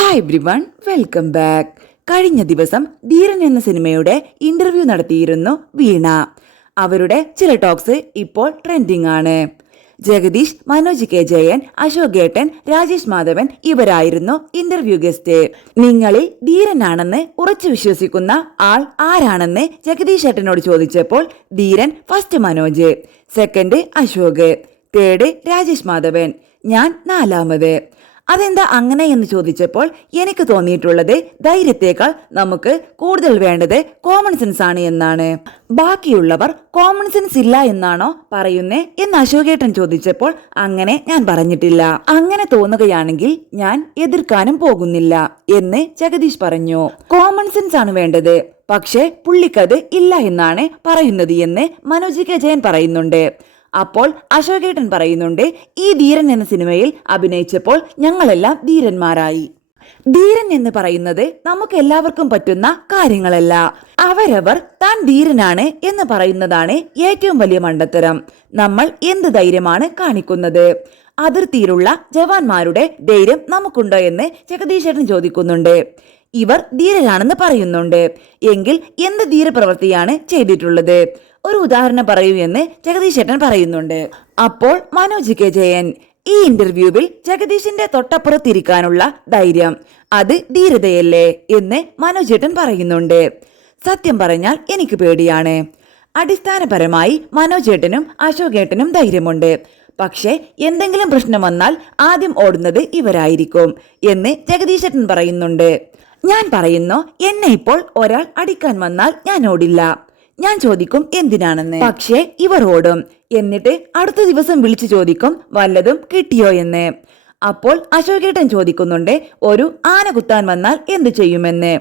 Hi everyone, welcome back. കഴിഞ്ഞ ദിവസം ധീരൻ എന്ന സിനിമയുടെ ഇന്റർവ്യൂ നടത്തിയിരുന്നു വീണ. അവരുടെ ചില ടോക്സ് ഇപ്പോൾ ട്രെൻഡിങ് ആണ്. ജഗദീഷ്, മനോജ് കെ ജയൻ, അശോക് ഏട്ടൻ, രാജേഷ് മാധവൻ ഇവരായിരുന്നു ഇന്റർവ്യൂ ഗസ്റ്റ്. നിങ്ങളിൽ ധീരനാണെന്ന് ഉറച്ചു വിശ്വസിക്കുന്ന ആൾ ആരാണെന്ന് ജഗദീഷ് ഏട്ടനോട് ചോദിച്ചപ്പോൾ ധീരൻ first Manoj, second Ashok, third Rajesh Madhavan, ഞാൻ നാലാമത്. അതെന്താ അങ്ങനെ എന്ന് ചോദിച്ചപ്പോൾ എനിക്ക് തോന്നിയിട്ടുള്ളത് ധൈര്യത്തേക്കാൾ നമുക്ക് കൂടുതൽ വേണ്ടത് കോമൺ സെൻസ് ആണ് എന്നാണ്. ബാക്കിയുള്ളവർ കോമൺ സെൻസ് ഇല്ല എന്നാണോ പറയുന്നേ എന്ന് അശോകേട്ടൻ ചോദിച്ചപ്പോൾ അങ്ങനെ ഞാൻ പറഞ്ഞിട്ടില്ല. അങ്ങനെ തോന്നുകയാണെങ്കിൽ ഞാൻ എതിർക്കാനും പോകുന്നില്ല എന്ന് ജഗദീഷ് പറഞ്ഞു. കോമൺ സെൻസ് ആണ് വേണ്ടത്, പക്ഷേ പുള്ളിക്കത് ഇല്ല എന്നാണ് പറയുന്നത് എന്ന് മനോജ് കെ ജയൻ പറയുന്നുണ്ട്. അപ്പോൾ അശോകേട്ടൻ പറയുന്നുണ്ട്, ഈ ധീരൻ എന്ന സിനിമയിൽ അഭിനയിച്ചപ്പോൾ ഞങ്ങളെല്ലാം ധീരന്മാരായി. ധീരൻ എന്ന് പറയുന്നത് നമുക്ക് എല്ലാവർക്കും പറ്റുന്ന കാര്യങ്ങളല്ല. അവരവർ താൻ ധീരനാണ് എന്ന് പറയുന്നതാണ് ഏറ്റവും വലിയ മണ്ടത്തരം. നമ്മൾ എന്ത് ധൈര്യമാണ് കാണിക്കുന്നത്? അതിർത്തിയിലുള്ള ജവാന്മാരുടെ ധൈര്യം നമുക്കുണ്ടോ എന്ന് ജഗദീശേട്ടൻ ചോദിക്കുന്നുണ്ട്. ഇവർ ധീരരാണെന്ന് പറയുന്നുണ്ട്. എങ്കിൽ എന്ത് ധീരപ്രവൃത്തിയാണ് ചെയ്തിട്ടുള്ളത്? ഒരു ഉദാഹരണം പറയൂ എന്ന് ജഗദീശേട്ടൻ പറയുന്നുണ്ട്. അപ്പോൾ മനോജ് കെ ജയൻ, ഈ ഇന്റർവ്യൂവിൽ ജഗദീഷിന്റെ തൊട്ടപ്പുറത്തിരിക്കാനുള്ള ധൈര്യം, അത് ധീരതയല്ലേ എന്ന് മനോജേട്ടൻ പറയുന്നുണ്ട്. സത്യം പറഞ്ഞാൽ എനിക്ക് പേടിയാണ്. അടിസ്ഥാനപരമായി മനോജേട്ടനും അശോകേട്ടനും ധൈര്യമുണ്ട്. പക്ഷേ എന്തെങ്കിലും പ്രശ്നം വന്നാൽ ആദ്യം ഓടുന്നത് ഇവരായിരിക്കും എന്ന് ജഗദീശേട്ടൻ പറയുന്നുണ്ട്. ഞാൻ പറയുന്നു, എന്നെ ഇപ്പോൾ ഒരാൾ അടിക്കാൻ വന്നാൽ ഞാൻ ഓടില്ല. ഞാൻ ചോദിക്കും എന്തിനാണെന്ന്. പക്ഷേ ഇവർ ഓടും. എന്നിട്ട് അടുത്ത ദിവസം വിളിച്ചു ചോദിക്കും വല്ലതും കിട്ടിയോ എന്ന്. അപ്പോൾ അശോകേട്ടൻ ചോദിക്കുന്നുണ്ട്, ഒരു ആന കുത്താൻ വന്നാൽ എന്തു ചെയ്യുമെന്ന്.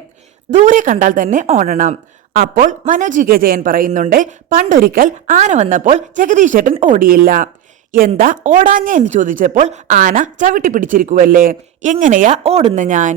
ദൂരെ കണ്ടാൽ തന്നെ ഓടണം. അപ്പോൾ മനോജ് കെ ജയൻ പറയുന്നുണ്ട്, പണ്ടൊരിക്കൽ ആന വന്നപ്പോൾ ജഗദീശേട്ടൻ ഓടിയില്ല. എന്താ ഓടാഞ്ഞ എന്ന് ചോദിച്ചപ്പോൾ ആന ചവിട്ടി പിടിച്ചിരിക്കുവല്ലേ, എങ്ങനെയാ ഓടുന്ന ഞാൻ?